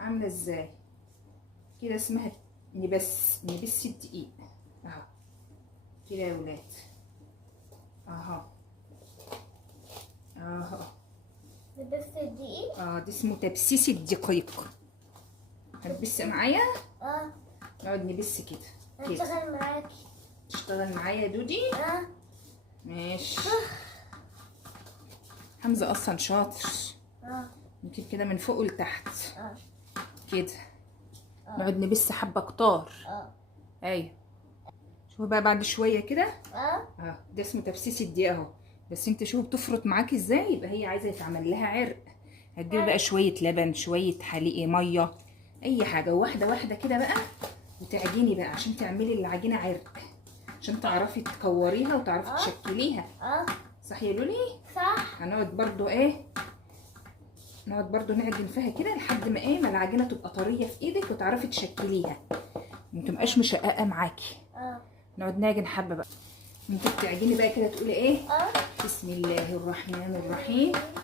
عامله ازاي كده؟ اسمها نبس الدقيق اهو كده يا ولاد. اهو اهو نبس الدقيق. دي اسمه تبسيس الدقيق. هتبس معايا؟ نقعد نبس كده. هشتغل معاكي. تشتغل معايا يا دودي؟ ماشي. حمزه اصلا شاطر. نجيب كده من فوق لتحت كده. نقعد نبس حبه كتار. ايوه شوفوا بقى بعد شويه كده. ده اسمه تبسيس الدقيق اهو. بس انت شوفوا بتفرط معاكي ازاي، يبقى هي عايزه يتعمل لها عرق. هتجيبي بقى شويه لبن، شويه حليب، ميه، اي حاجه، واحده واحده كده بقى، وتعجني بقى عشان تعملي العجينه عرق، عشان تعرفي تكوريها وتعرفي تشكليها. صح يا لولي؟ صح. هنقعد برضو نعجن فيها كده لحد ما ما العجينه تبقى طريه في ايدك وتعرفي تشكليها، ما تبقاش مشققه معاكي. نقعد نعجن حبه بقى. ممكن تعجني بقى كده تقولي بسم الله الرحمن الرحيم.